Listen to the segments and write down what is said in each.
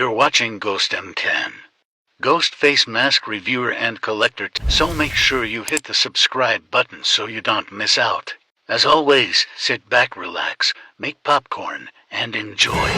You're watching Ghost M10. Ghostface mask reviewer and collector, so make sure you hit the subscribe button so you don't miss out. As always, sit back, relax, make popcorn, and enjoy.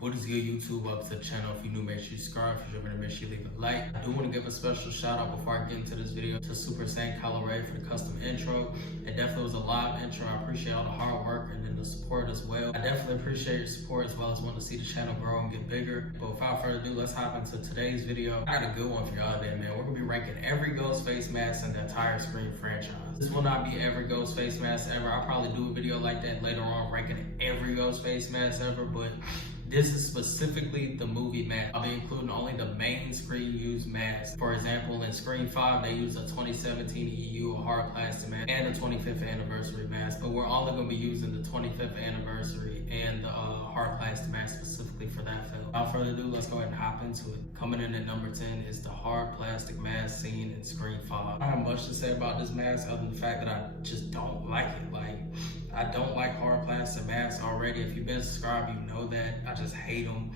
What is good, YouTube? Welcome to the channel. If you're new, make sure you subscribe. If you're new, make sure you leave a like. I do want to give a special shout out before I get into this video to Super Saint Caloray for the custom intro. It definitely was a live intro. I appreciate all the hard work and then the support as well. I definitely appreciate your support as well as want to see the channel grow and get bigger. But without further ado, let's hop into today's video. I got a good one for y'all today, man. We're gonna be ranking every Ghostface mask in the entire Scream franchise. This will not be every Ghostface mask ever. I'll probably do a video like that later on, ranking every Ghostface mask ever, but this is specifically the movie mask. I'll be including only the main Scream used masks. For example, in Scream 5, they used a 2017 EU hard plastic mask and a 25th anniversary mask. But we're only going to be using the 25th anniversary and the hard plastic mask specifically for that film. Without further ado, let's go ahead and hop into it. Coming in at number 10 is the hard plastic mask scene in Scream 5. I don't have much to say about this mask other than the fact that I just don't like it. I don't like hard plastic masks already. If you've been subscribed, you know that. I just hate them.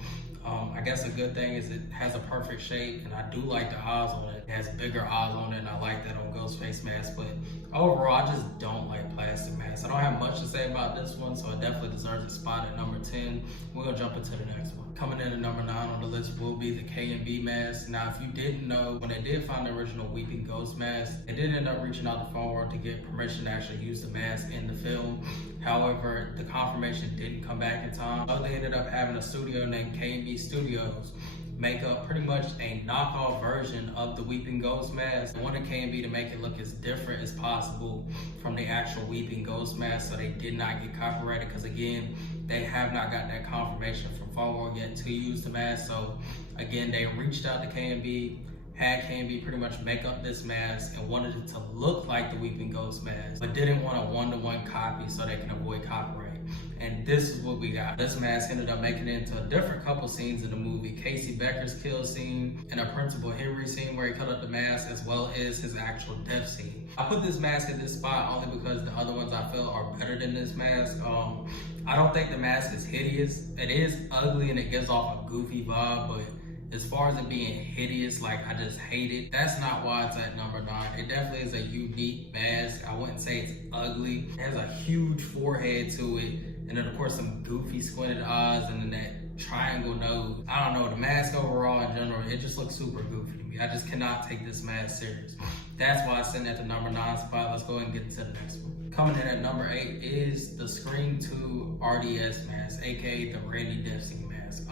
I guess a good thing is it has a perfect shape, and I do like the eyes on it. It has bigger eyes on it, and I like that on Ghostface masks. But overall, I just don't like plastic masks. I don't have much to say about this one, so it definitely deserves a spot at number 10. We're gonna jump into the next one. Coming in at number 9 on the list will be the K&B mask. Now, if you didn't know, when they did find the original Weeping Ghost mask, they did end up reaching out to Phone World to get permission to actually use the mask in the film. However, the confirmation didn't come back in time. So they ended up having a studio named K&B Studios make up pretty much a knockoff version of the Weeping Ghost mask. They wanted K&B to make it look as different as possible from the actual Weeping Ghost mask, so they did not get copyrighted, because again, they have not gotten that confirmation from Phone World yet to use the mask. So again, they reached out to K&B, had K&B pretty much make up this mask and wanted it to look like the Weeping Ghost mask, but didn't want a one-to-one copy so they can avoid copyright. And this is what we got. This mask ended up making it into a different couple scenes in the movie. Casey Becker's kill scene and a Principal Henry scene where he cut up the mask, as well as his actual death scene. I put this mask in this spot only because the other ones I feel are better than this mask. I don't think the mask is hideous. It is ugly and it gives off a goofy vibe, but as far as it being hideous, I just hate it. That's not why it's at number 9. It definitely is a unique mask. I wouldn't say it's ugly. It has a huge forehead to it, and then of course some goofy squinted eyes, and then that triangle nose. I don't know, the mask overall in general, it just looks super goofy to me. I just cannot take this mask serious. That's why it's sitting at the number 9 spot. Let's go ahead and get into the next one. Coming in at number 8 is the Scream 2 RDS mask, aka the Randy Death Scene mask.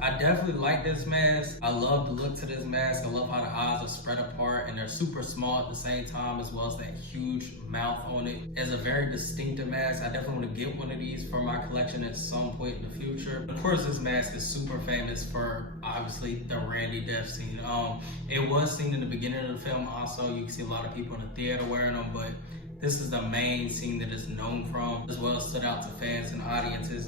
I definitely like this mask. I love the look to this mask. I love how the eyes are spread apart and they're super small at the same time, as well as that huge mouth on it. It's a very distinctive mask. I definitely want to get one of these for my collection at some point in the future. Of course, this mask is super famous for, obviously, the Randy Death Scene. It was seen in the beginning of the film. Also, you can see a lot of people in the theater wearing them, but this is the main scene that it's known from, as well as stood out to fans and audiences.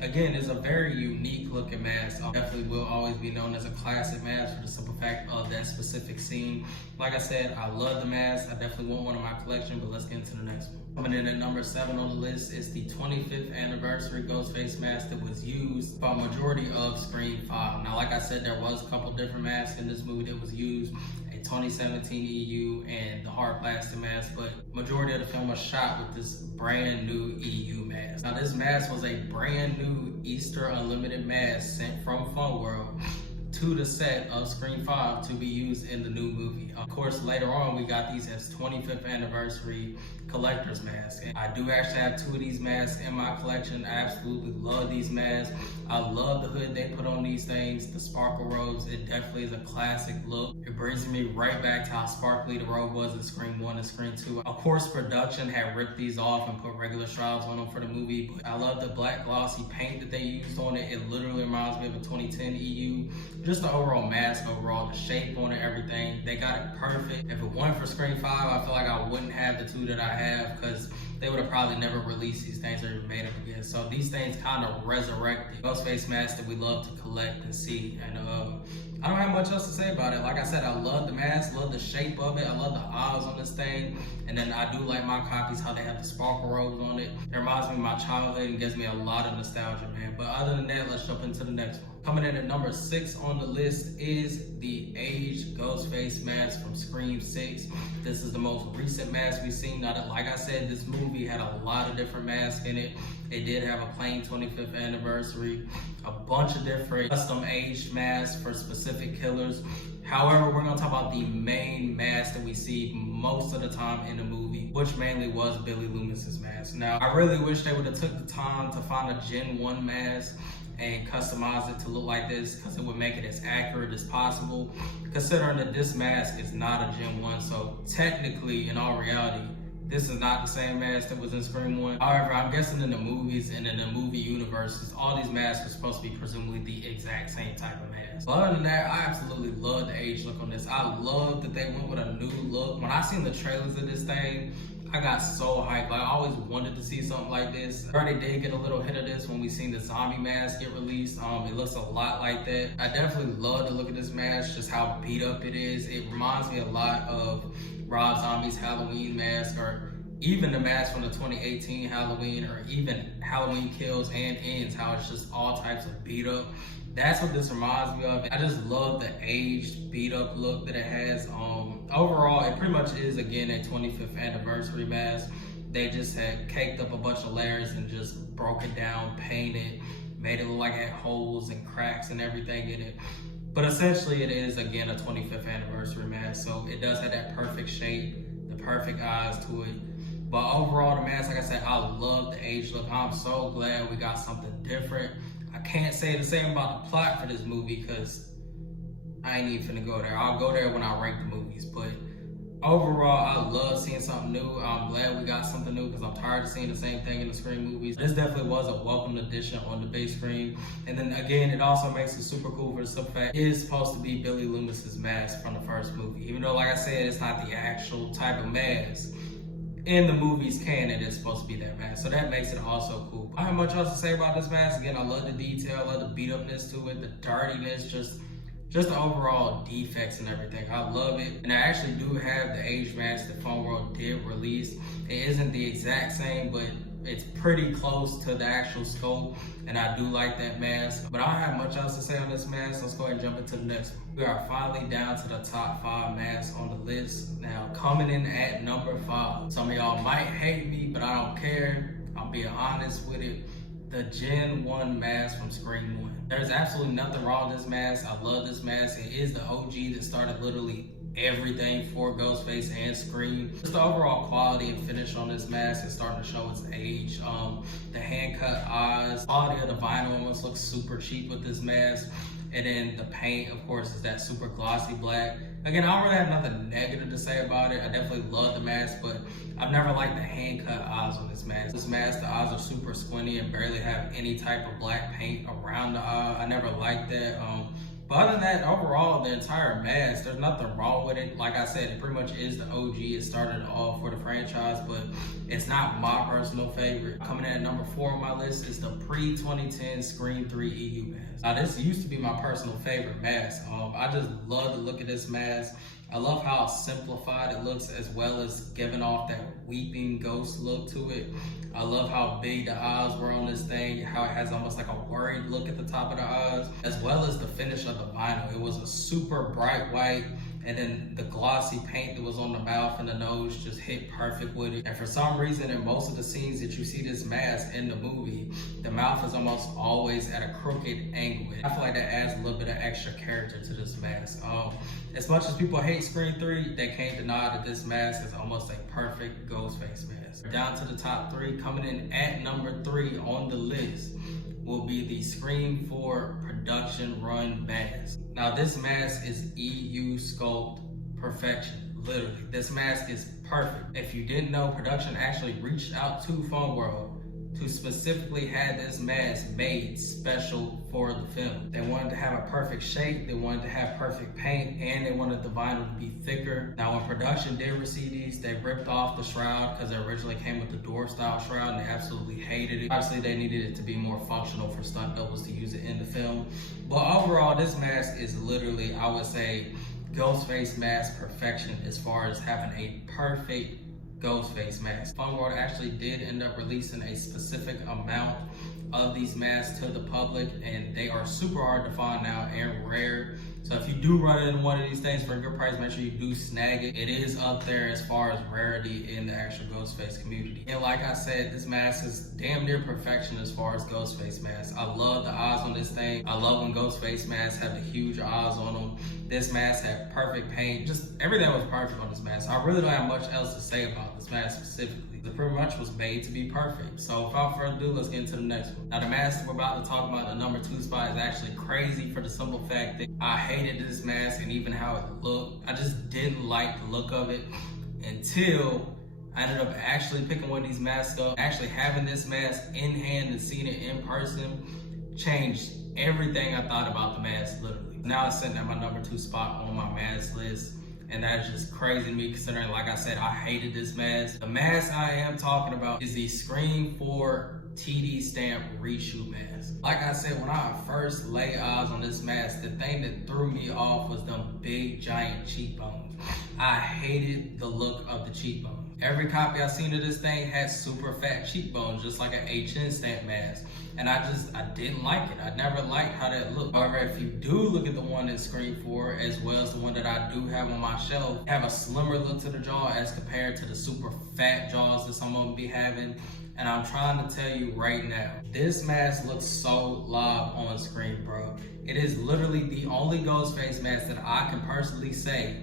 Again, it's a very unique looking mask. Definitely will always be known as a classic mask for the simple fact of that specific scene. Like I said, I love the mask. I definitely want one in my collection, but let's get into the next one. Coming in at number 7 on the list is the 25th anniversary Ghostface mask that was used by a majority of Scream 5. Now, like I said, there was a couple different masks in this movie that was used. 2017 EU and the hard plastic mask, but majority of the film was shot with this brand new EU mask. Now, this mask was a brand new Easter Unlimited mask sent from Phone World to the set of Scream 5 to be used in the new movie. Of course, later on, we got these as 25th anniversary collector's masks. And I do actually have 2 of these masks in my collection. I absolutely love these masks. I love the hood they put on these things, the sparkle robes. It definitely is a classic look. It brings me right back to how sparkly the robe was in Scream 1 and Scream 2. Of course, production had ripped these off and put regular shrouds on them for the movie, but I love the black glossy paint that they used on it. It literally reminds me of a 2010 EU. Just the overall mask, overall, the shape on it, everything. They got it perfect. If it weren't for Scream 5, I feel like I wouldn't have the 2 that I I have, because they would have probably never released these things or even made them again. So these things kind of resurrect the Ghostface mask that we love to collect and see. And I don't have much else to say about it. Like I said, I love the mask, love the shape of it, I love the eyes on this thing. And then I do like my copies, how they have the sparkle robes on it. It reminds me of my childhood and gives me a lot of nostalgia, man. But other than that, let's jump into the next one. Coming in at number 6 on the list is the aged Ghostface mask from Scream 6. This is the most recent mask we've seen. Now, that, like I said, this movie had a lot of different masks in it. It did have a plain 25th anniversary, a bunch of different custom aged masks for specific killers. However, we're gonna talk about the main mask that we see most of the time in the movie, which mainly was Billy Loomis's mask. Now, I really wish they would have took the time to find a Gen 1 mask and customize it to look like this, because it would make it as accurate as possible, considering that this mask is not a Gen 1. So technically, in all reality, this is not the same mask that was in Scream 1. However, I'm guessing in the movies and in the movie universes, all these masks are supposed to be presumably the exact same type of mask. But other than that, I absolutely love the age look on this. I love that they went with a new look. When I seen the trailers of this thing, I got so hyped. Like, I always wanted to see something like this. I already did get a little hit of this when we seen the zombie mask get released. It looks a lot like that. I definitely love to look at this mask, just how beat up it is. It reminds me a lot of Rob Zombie's Halloween mask, or even the mask from the 2018 Halloween, or even Halloween Kills and Ends, how it's just all types of beat up. That's what this reminds me of. I just love the aged, beat up look that it has. Overall, it pretty much is, again, a 25th anniversary mask. They just had caked up a bunch of layers and just broke it down, painted, made it look like it had holes and cracks and everything in it. But essentially, it is, again, a 25th anniversary mask. So it does have that perfect shape, the perfect eyes to it. But overall, the mask, like I said, I love the age look. I'm so glad we got something different. I can't say the same about the plot for this movie, because I ain't even finna go there. I'll go there when I rank the movies. But overall, I love seeing something new. I'm glad we got something new, because I'm tired of seeing the same thing in the Scream movies. This definitely was a welcome addition on the big screen. And then again, it also makes it super cool for the simple fact it is supposed to be Billy Loomis's mask from the first movie. Even though, like I said, it's not the actual type of mask. In the movie's canon, it's supposed to be that mask. So that makes it also cool. I don't have much else to say about this mask. Again, I love the detail, I love the beat upness to it, the dirtiness, just the overall defects and everything. I love it. And I actually do have the aged mask that Phone World did release. It isn't the exact same, but it's pretty close to the actual scope, and I do like that mask. But I don't have much else to say on this mask. Let's go ahead and jump into the next one. We are finally down to the top 5 masks on the list. Now, coming in at number 5. Some of y'all might hate me, but I don't care. I'm being honest with it. The Gen 1 mask from Scream 1. There's absolutely nothing wrong with this mask. I love this mask. It is the OG that started literally everything for Ghostface and Scream. Just the overall quality and finish on this mask is starting to show its age. The hand cut eyes, quality of the vinyl almost looks super cheap with this mask. And then the paint, of course, is that super glossy black. Again, I don't really have nothing negative to say about it. I definitely love the mask, but I've never liked the hand cut eyes on this mask. This mask, the eyes are super squinty and barely have any type of black paint around the eye. I never liked that. But other than that, overall, the entire mask, there's nothing wrong with it. Like I said, it pretty much is the OG. It started all for the franchise, but it's not my personal favorite. Coming in at number 4 on my list is the pre-2010 Scream 3 EU mask. Now, this used to be my personal favorite mask. I just love the look of this mask. I love how simplified it looks, as well as giving off that weeping ghost look to it. I love how big the eyes were on this thing, how it has almost like a worried look at the top of the eyes, as well as the finish of the vinyl. It was a super bright white, and then the glossy paint that was on the mouth and the nose just hit perfect with it. And for some reason, in most of the scenes that you see this mask in the movie, the mouth is almost always at a crooked angle. I feel like that adds a little bit of extra character to this mask. As much as people hate Scream 3, they can't deny that this mask is almost a perfect Ghostface mask. Down to the top 3, coming in at number 3 on the list will be the Scream 4 production run mask. Now, this mask is EU sculpt perfection, literally. This mask is perfect. If you didn't know, production actually reached out to Phone World to specifically have this mask made special for the film. They wanted to have a perfect shape, they wanted to have perfect paint, and they wanted the vinyl to be thicker. Now when production did receive these, they ripped off the shroud because it originally came with the door style shroud and they absolutely hated it. Obviously they needed it to be more functional for stunt doubles to use it in the film. But overall, this mask is literally, I would say, Ghostface mask perfection as far as having a perfect Ghostface mask. Fun World actually did end up releasing a specific amount of these masks to the public, and they are super hard to find now and rare. So if you do run into one of these things for a good price, make sure you do snag it. It is up there as far as rarity in the actual Ghostface community. And like I said, this mask is damn near perfection as far as Ghostface masks. I love the eyes on this thing. I love when Ghostface masks have the huge eyes on them. This mask had perfect paint. Just everything was perfect on this mask. I really don't have much else to say about this mask specifically. It pretty much was made to be perfect. So without further ado, let's get into the next one. Now the mask we're about to talk about, the number 2 spot, is actually crazy for the simple fact that I hated this mask and even how it looked. I just didn't like the look of it until I ended up actually picking one of these masks up. Actually having this mask in hand and seeing it in person changed everything I thought about the mask, literally. Now it's sitting at my number 2 spot on my mask list. And that's just crazy to me considering, like I said, I hated this mask. The mask I am talking about is the Scream 4 TD Stamp reshoot mask. Like I said, when I first laid eyes on this mask, the thing that threw me off was them big giant cheekbones. I hated the look of the cheekbones. Every copy I seen of this thing had super fat cheekbones, just like an HN stamp mask. And I didn't like it. I never liked how that looked. However, if you do look at the one in Scream 4, as well as the one that I do have on my shelf, have a slimmer look to the jaw as compared to the super fat jaws that some of them be having. And I'm trying to tell you right now, this mask looks so live on screen, bro. It is literally the only Ghostface mask that I can personally say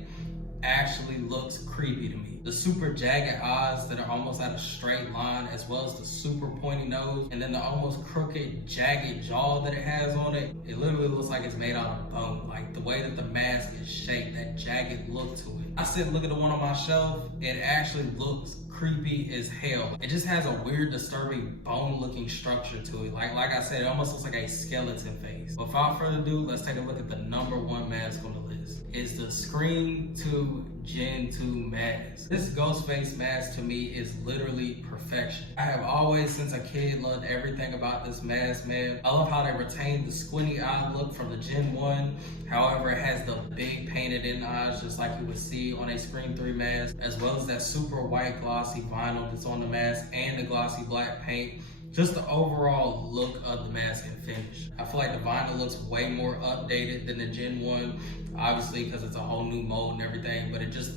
actually looks creepy to me. The super jagged eyes that are almost at a straight line, as well as the super pointy nose, and then the almost crooked, jagged jaw that it has on it. It literally looks like it's made out of bone. Like the way that the mask is shaped, that jagged look to it. I sit and look at the one on my shelf, it actually looks creepy as hell. It just has a weird, disturbing, bone-looking structure to it. Like I said, it almost looks like a skeleton face. Without further ado, let's take a look at the number 1 mask on the list. It's the Scream 2 Gen 2 mask. This Ghostface mask to me is literally perfection. I have always, since a kid, loved everything about this mask, man. I love how they retained the squinty eye look from the Gen 1. However, it has the big painted in eyes, just like you would see on a Scream 3 mask, as well as that super white glossy vinyl that's on the mask and the glossy black paint. Just the overall look of the mask and finish. I feel like the vinyl looks way more updated than the Gen 1, obviously because it's a whole new mold and everything, but it just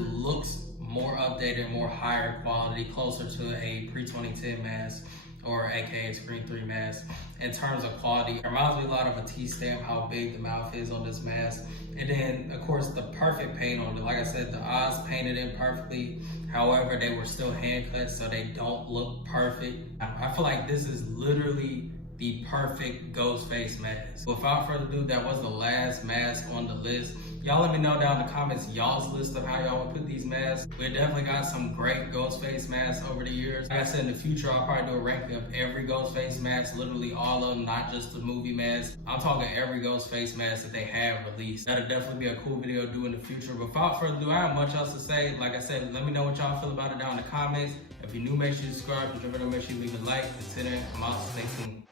looks more updated, more higher quality, closer to a pre-2010 mask, or aka Scream 3 mask. In terms of quality, it reminds me a lot of a T-stamp, how big the mouth is on this mask. And then, of course, the perfect paint on it. Like I said, the eyes painted in perfectly. However, they were still hand cut, so they don't look perfect. I feel like this is literally the perfect Ghostface mask. Without further ado, that was the last mask on the list. Y'all let me know down in the comments y'all's list of how y'all would put these masks. We definitely got some great Ghostface masks over the years. Like I said, in the future, I'll probably do a ranking of every Ghostface mask, literally all of them, not just the movie mask. I'm talking every Ghostface mask that they have released. That'll definitely be a cool video to do in the future. Without further ado, I have much else to say. Like I said, let me know what y'all feel about it down in the comments. If you're new, make sure you subscribe. If you're new, make sure you leave a like. Consider it. I'm out. Stay tuned.